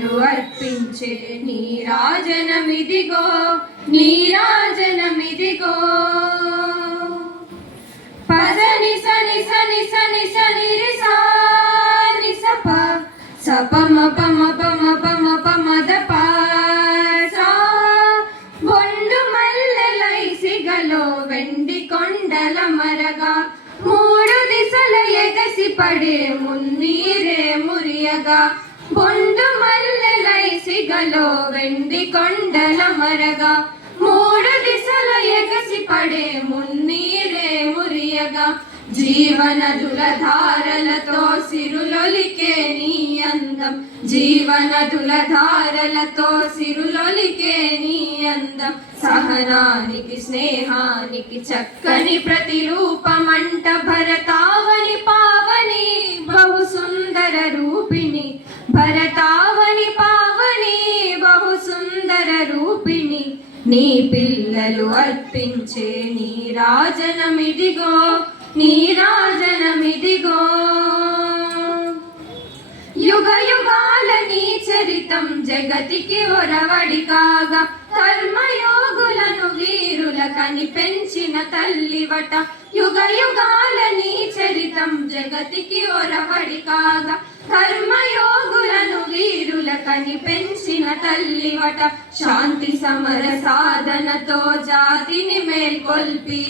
పిల్లలు అర్పించే నీరాజనమిదిగో నీరాజనమిదిగో పదని సని సని సని సని రిసా ని సప సపమ పమ పమ పమ పమద పాసా బొండు మల్లెలై సిగలో వెండి కొండల మరగా మూడు దిశల ఎగసి పడే మున్నీరే మురియగా బొండు మల్లెలై సిగలో వెండి కొండల మరగా మూడు దిశల ఎగసి పడే మున్నీరే మురియగా జీవనదుల ధారలతో సిరులొలికే నీ అందం జీవనదుల ధారలతో సిరులొలికే నీ అందం సహనానికి స్నేహానికి చక్కని ప్రతిరూపమంట భరతావని పావని బహు సుందర రూపిణి భరతావని పావని బహు సుందర రూపిణి నీ పిల్లలు అర్పించే నీరాజనమిదిగో నీరాజనమిదిగో యుగ యుగాల నీ చరితం జగతికి ఒరవడి కాగా కర్మయోగులను వీరుల కని పెంచిన తల్లివట యుగ యుగాల నీ చరితం జగతికి ఒరవడి కాగా కర్మయోగులను వీరుల కని పెంచిన తల్లివట శాంతి సమర సాధనతో జాతిని మేల్కొల్పి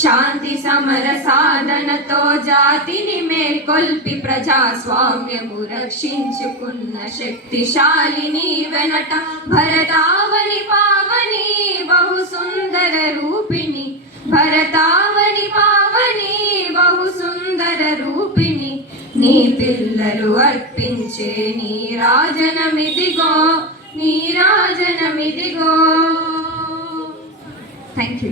శాంతి సమర సాధనతో జాతిని మేల్కొల్పి ప్రజాస్వామ్యము రక్షించుకున్న శక్తిశాలిని వెనట భరతావని పావని బహు సుందర రూపిణి భరతావని పావని బహు సుందర రూపిణి నీ పిల్లలు అర్పించే నీరాజనమిదిగో నీరాజనమిదిగో థ్యాంక్ యూ.